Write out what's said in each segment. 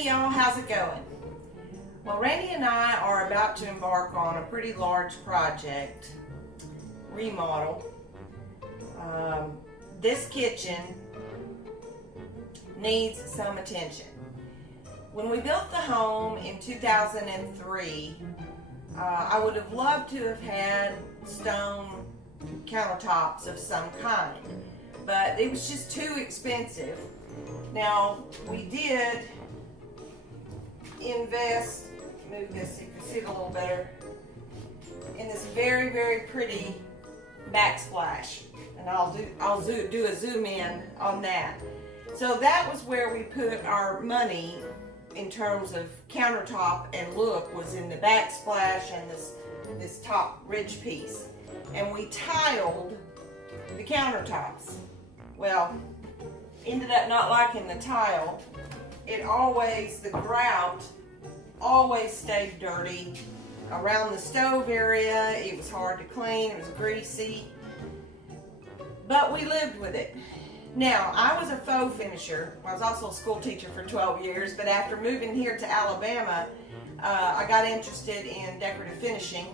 Hey y'all, how's it going? Well, Randy and I are about to embark on a pretty large project, remodel. This kitchen needs some attention. When we built the home in 2003, I would have loved to have had stone countertops of some kind, but it was just too expensive. Now, we did invest, move this so you can see it a little better, in this very, very pretty backsplash. And I'll do a zoom in on that. So that was where we put our money in terms of countertop and look, was in the backsplash and this top ridge piece. And we tiled the countertops. Well, ended up not liking the tile. The grout always stayed dirty. Around the stove area, it was hard to clean, it was greasy. But we lived with it. Now, I was a faux finisher. I was also a school teacher for 12 years, but after moving here to Alabama, I got interested in decorative finishing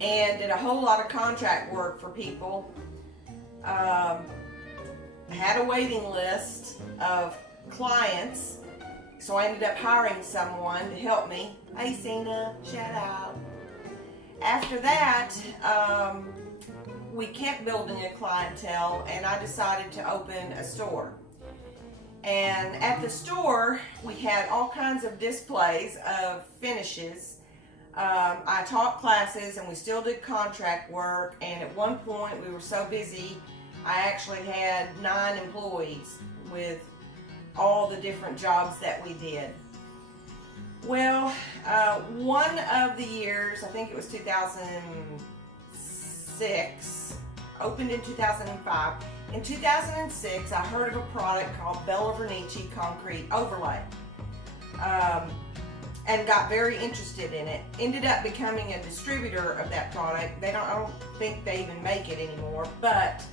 and did a whole lot of contract work for people. I had a waiting list of clients, so I ended up hiring someone to help me. Hey, Cena, shout out. After that, we kept building a clientele, and I decided to open a store. And at the store, we had all kinds of displays of finishes. I taught classes, and we still did contract work, and at one point we were so busy, I actually had 9 employees with all the different jobs that we did. Well, one of the years, I think it was 2006, opened in 2005. In 2006, I heard of a product called Bernicci Concrete Overlay, and got very interested in it. Ended up becoming a distributor of that product. I don't think they even make it anymore, but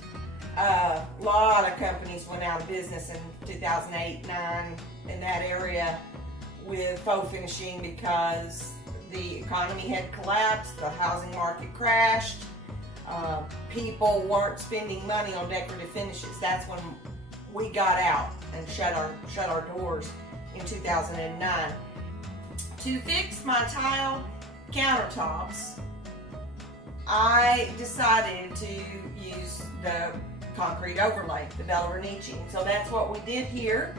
a lot of companies went out of business in 2008, 9 in that area with faux finishing because the economy had collapsed, the housing market crashed, people weren't spending money on decorative finishes. That's when we got out and shut our doors in 2009. To fix my tile countertops, I decided to use the concrete overlay, the Bernicci. So that's what we did here.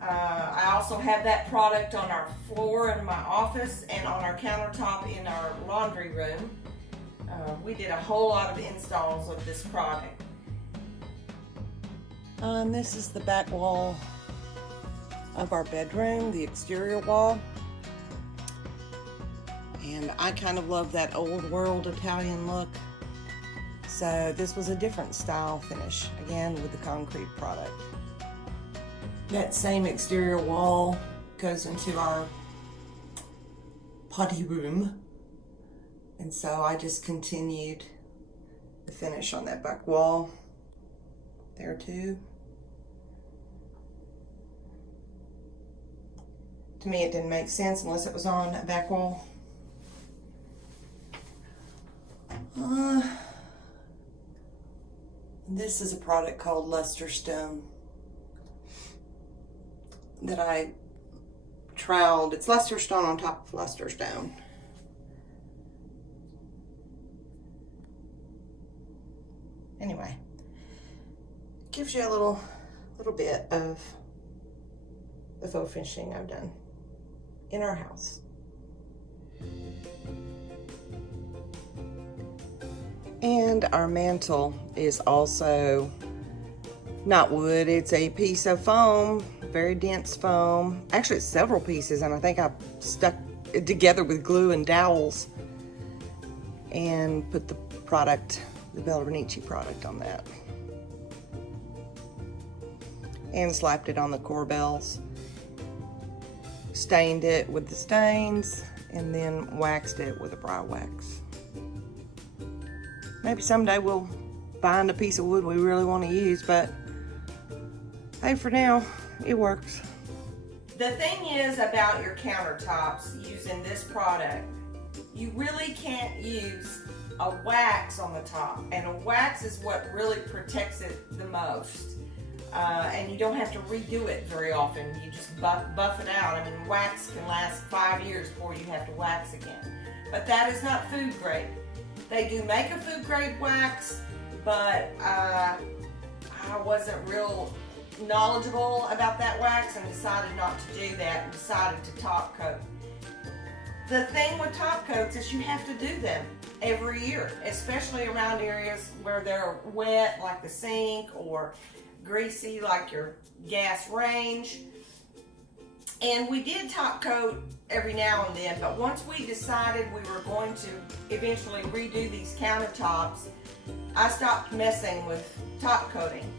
I also have that product on our floor in my office and on our countertop in our laundry room. We did a whole lot of installs of this product. This is the back wall of our bedroom, the exterior wall. And I kind of love that old world Italian look. So this was a different style finish, again with the concrete product. That same exterior wall goes into our potty room. And so I just continued the finish on that back wall there too. To me, it didn't make sense unless it was on a back wall. This is a product called Luster Stone that I troweled. It's luster stone on top of luster stone. Anyway, gives you a little bit of the faux finishing I've done in our house. And our mantle is also not wood, it's a piece of foam, very dense foam. Actually, it's several pieces, and I think I stuck it together with glue and dowels and put the product, the Bernicci product, on that. And slapped it on the corbels. stained it with the stains, and then waxed it with a bry wax. Maybe someday we'll find a piece of wood we really want to use, but hey, for now, it works. The thing is about your countertops using this product, you really can't use a wax on the top, and a wax is what really protects it the most. And you don't have to redo it very often. You just buff it out. I mean, wax can last 5 years before you have to wax again. But that is not food grade. They do make a food grade wax, but I wasn't real knowledgeable about that wax and decided not to do that and decided to top coat. The thing with top coats is you have to do them every year, especially around areas where they're wet, like the sink, or greasy, like your gas range. And we did top coat every now and then, but once we decided we were going to eventually redo these countertops, I stopped messing with top coating,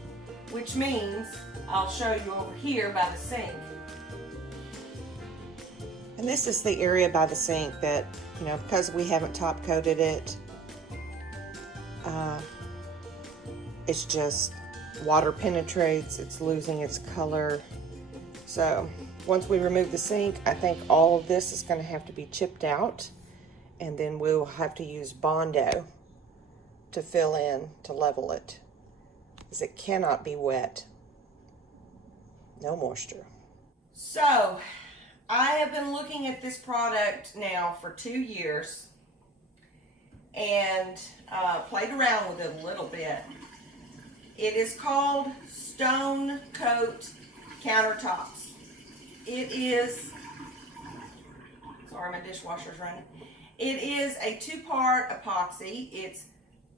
which means I'll show you over here by the sink. And this is the area by the sink that, you know, because we haven't top coated it, it's just water penetrates, it's losing its color. So once we remove the sink, I think all of this is going to have to be chipped out, and then we'll have to use Bondo to fill in to level it, because it cannot be wet. No moisture. So I have been looking at this product now for 2 years and played around with it a little bit. It is called Stone Coat Countertops. It is, sorry, my dishwasher's running. It is a 2-part epoxy. It's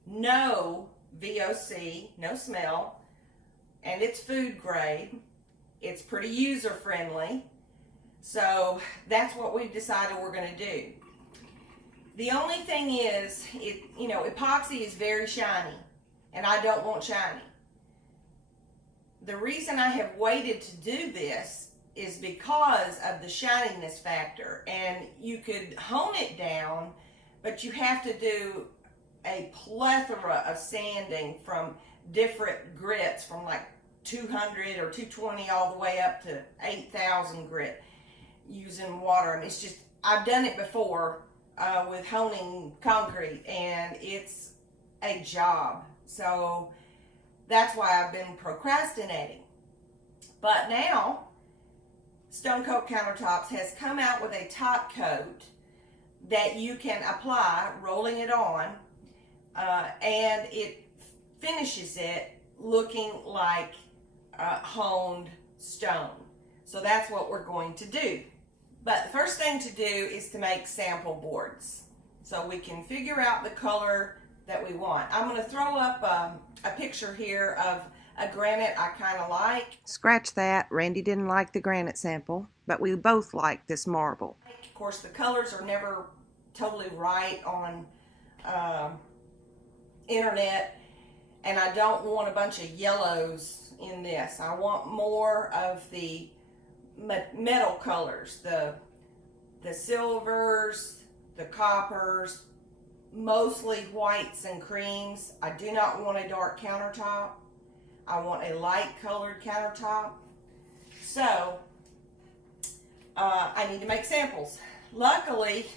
no VOC, no smell, and it's food grade. It's pretty user friendly. So that's what we've decided we're going to do. The only thing is, epoxy is very shiny, and I don't want shiny. The reason I have waited to do this is because of the shininess factor, and you could hone it down, but you have to do a plethora of sanding from different grits, from like 200 or 220 all the way up to 8,000 grit using water. And it's just, I've done it before with honing concrete, and it's a job. So that's why I've been procrastinating. But now, Stone Coat Countertops has come out with a top coat that you can apply, rolling it on, and it finishes it looking like honed stone. So that's what we're going to do. But the first thing to do is to make sample boards so we can figure out the color that we want. I'm going to throw up a picture here of a granite I kind of like. Scratch that. Randy didn't like the granite sample, but we both like this marble. Of course, the colors are never totally right on internet, and I don't want a bunch of yellows in this. I want more of the metal colors, the silvers, the coppers, mostly whites and creams. I do not want a dark countertop. I want a light colored countertop. So I need to make samples. Luckily,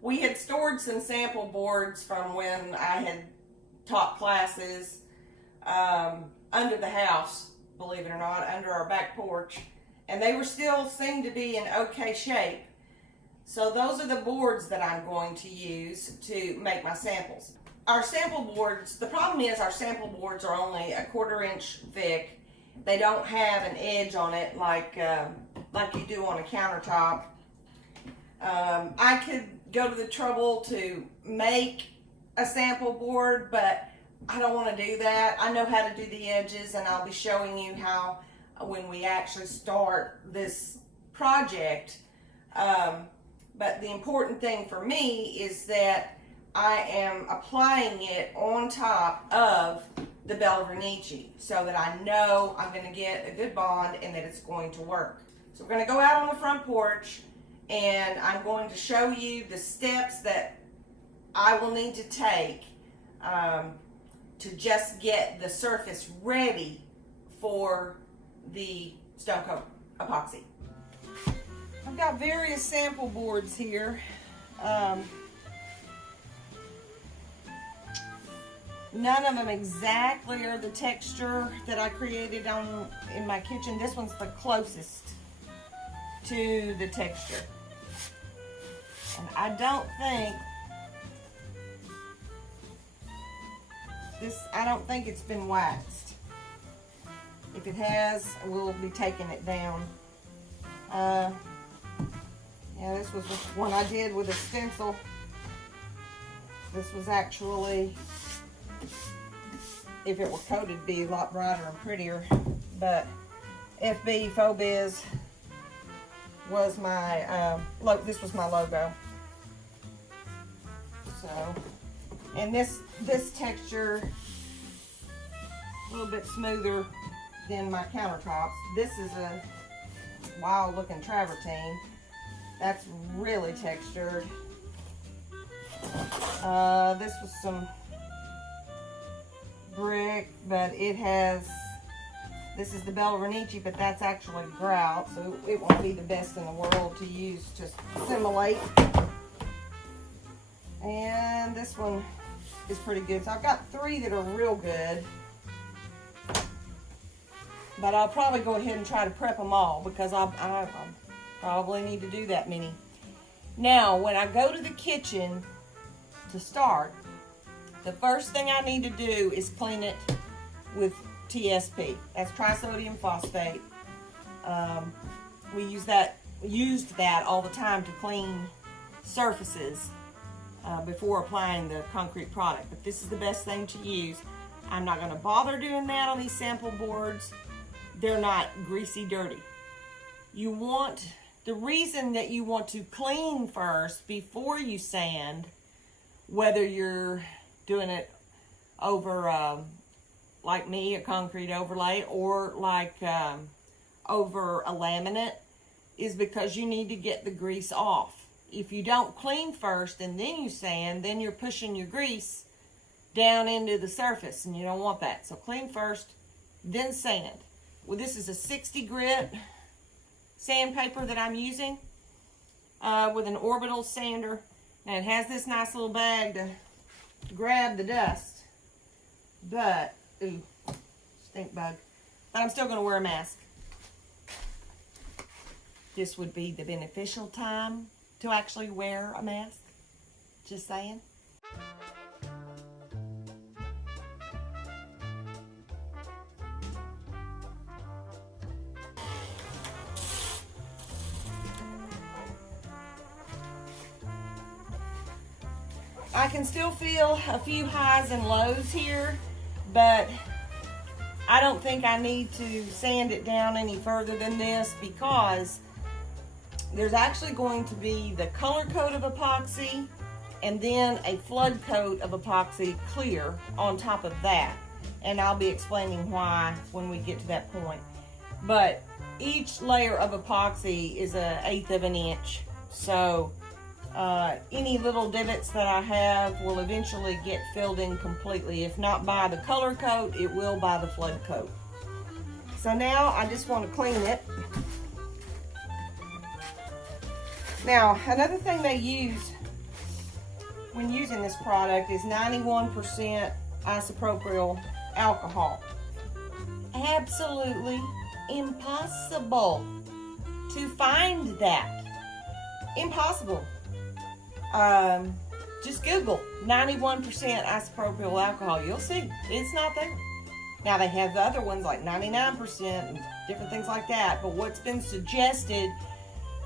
we had stored some sample boards from when I had taught classes under the house, believe it or not, under our back porch, and they were still seemed to be in okay shape. So those are the boards that I'm going to use to make my samples. Our sample boards, the problem is our sample boards are only a 1/4 inch thick. They don't have an edge on it like you do on a countertop. I could go to the trouble to make a sample board, but I don't want to do that. I know how to do the edges, and I'll be showing you how when we actually start this project. But the important thing for me is that I am applying it on top of the Bernicci so that I know I'm going to get a good bond and that it's going to work. So we're going to go out on the front porch, and I'm going to show you the steps that I will need to take to just get the surface ready for the stone coat epoxy. I've got various sample boards here. None of them exactly are the texture that I created in my kitchen. This one's the closest to the texture. And I don't think it's been waxed. If it has, we'll be taking it down. Yeah, this was one I did with a stencil. This was actually, if it were coated, it'd be a lot brighter and prettier. But FB Faux Biz was my, this was my logo. So, and this texture, a little bit smoother than my countertops. This is a wild looking travertine. That's really textured. This was some brick, but it has, this is the Bernicci, but that's actually grout, so it won't be the best in the world to use to assimilate. And this one is pretty good. So I've got 3 that are real good, but I'll probably go ahead and try to prep them all because I probably need to do that many. Now, when I go to the kitchen to start, the first thing I need to do is clean it with TSP. That's trisodium phosphate. We used that all the time to clean surfaces before applying the concrete product. But this is the best thing to use. I'm not going to bother doing that on these sample boards. They're not greasy dirty. The reason that you want to clean first before you sand, whether you're doing it over, like me, a concrete overlay, or like over a laminate, is because you need to get the grease off. If you don't clean first and then you sand, then you're pushing your grease down into the surface, and you don't want that. So clean first, then sand. Well, this is a 60 grit sandpaper that I'm using with an orbital sander. And it has this nice little bag to grab the dust. But, ooh, stink bug. But I'm still going to wear a mask. This would be the beneficial time to actually wear a mask. Just saying. I can still feel a few highs and lows here, but I don't think I need to sand it down any further than this because there's actually going to be the color coat of epoxy and then a flood coat of epoxy clear on top of that. And I'll be explaining why when we get to that point. But each layer of epoxy is 1/8 of an inch. So any little divots that I have will eventually get filled in completely. If not by the color coat, it will by the flood coat. So now I just want to clean it. Now, another thing they use when using this product is 91% isopropyl alcohol. Absolutely impossible to find that. Impossible. Just Google 91% isopropyl alcohol. You'll see it's not there. Now they have the other ones like 99% and different things like that. But what's been suggested,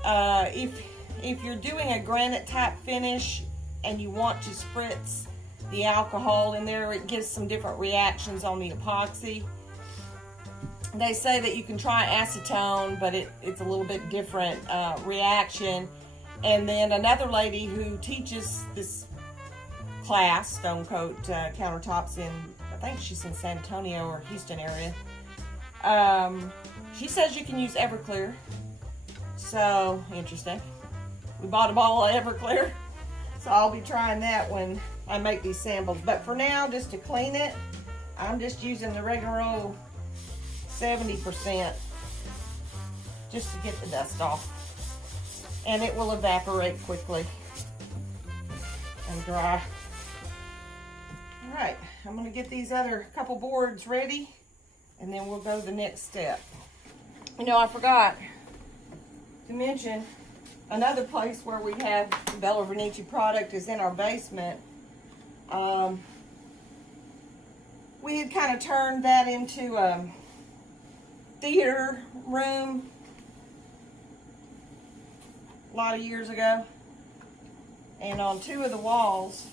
if you're doing a granite type finish and you want to spritz the alcohol in there, it gives some different reactions on the epoxy. They say that you can try acetone, but it's a little bit different reaction. And then another lady who teaches this class, Stone Coat Countertops, I think she's in San Antonio or Houston area. She says you can use Everclear So, interesting. We bought a bottle of Everclear, so I'll be trying that when I make these samples. But for now, just to clean it, I'm just using the regular old 70% just to get the dust off. And it will evaporate quickly and dry. All right, I'm gonna get these other couple boards ready, and then we'll go to the next step. You know, I forgot to mention another place where we have the Bella Bernicci product is in our basement. We had kind of turned that into a theater room a lot of years ago. And on 2 of the walls,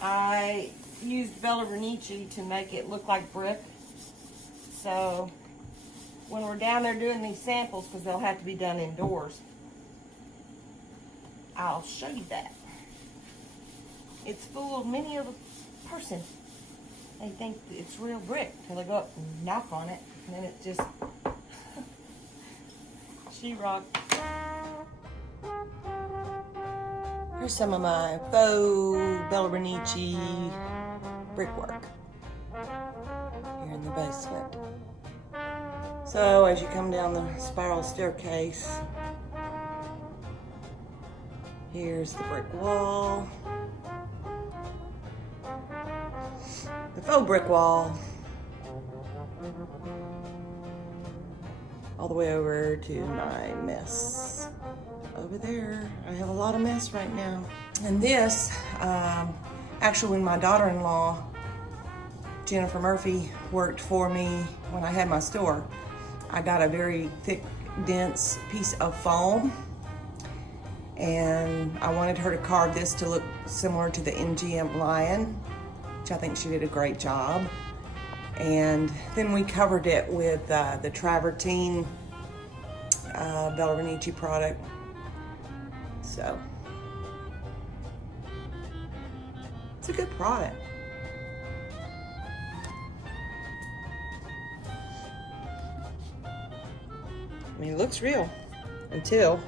I used Bella Bernicci to make it look like brick. So when we're down there doing these samples, because they'll have to be done indoors, I'll show you that. It's full of many of a person. They think it's real brick till they go up and knock on it, and then it just sheetrock. Here's some of my faux Bella Bernicci brickwork here in the basement. So as you come down the spiral staircase, here's the brick wall, the faux brick wall, all the way over to my mess over there. I have a lot of mess right now. And this, actually when my daughter-in-law, Jennifer Murphy, worked for me when I had my store, I got a very thick, dense piece of foam, and I wanted her to carve this to look similar to the MGM lion, which I think she did a great job. And then we covered it with the travertine Bella Bernicci product. So it's a good product. I mean, it looks real until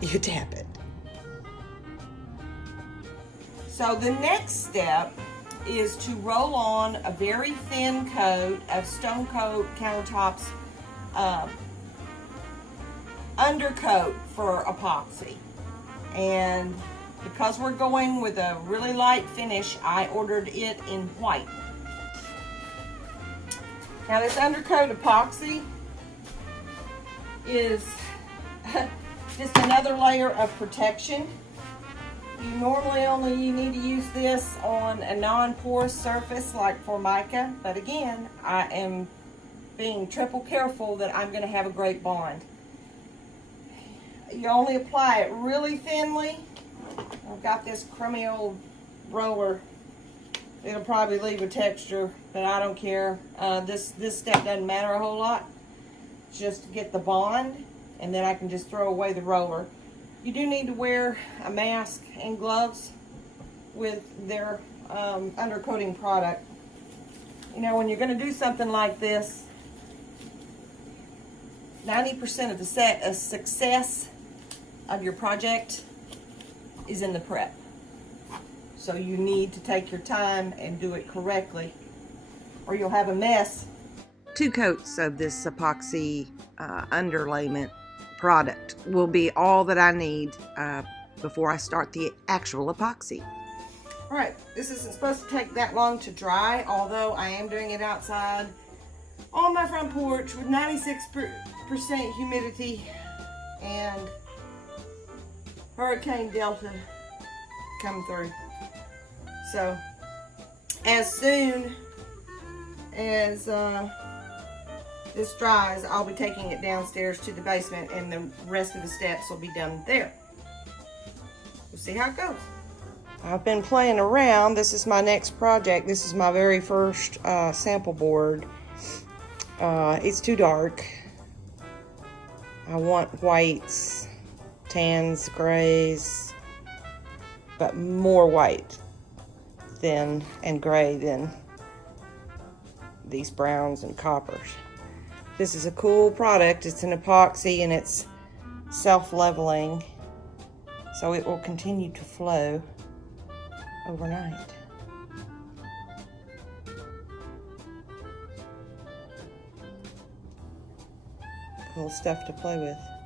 you tap it. So the next step is to roll on a very thin coat of Stone Coat Countertops undercoat for epoxy. And because we're going with a really light finish, I ordered it in white. Now this Undercoat Epoxy is just another layer of protection. You normally only need to use this on a non-porous surface like Formica, but again, I am being triple careful that I'm going to have a great bond. You only apply it really thinly. I've got this crummy old roller. It'll probably leave a texture, but I don't care. This step doesn't matter a whole lot. Just to get the bond, and then I can just throw away the roller. You do need to wear a mask and gloves with their undercoating product. You know, when you're going to do something like this, 90% of the success of your project is in the prep. So you need to take your time and do it correctly, or you'll have a mess. 2 coats of this epoxy underlayment product will be all that I need before I start the actual epoxy. All right, this isn't supposed to take that long to dry, although I am doing it outside on my front porch with 96% humidity and Hurricane Delta coming through. So as soon as this dries, I'll be taking it downstairs to the basement, and the rest of the steps will be done there. We'll see how it goes. I've been playing around. This is my next project. This is my very first sample board. It's too dark. I want whites, tans, grays, but more white than and gray than these browns and coppers. This is a cool product. It's an epoxy and it's self-leveling, so it will continue to flow overnight. Cool stuff to play with.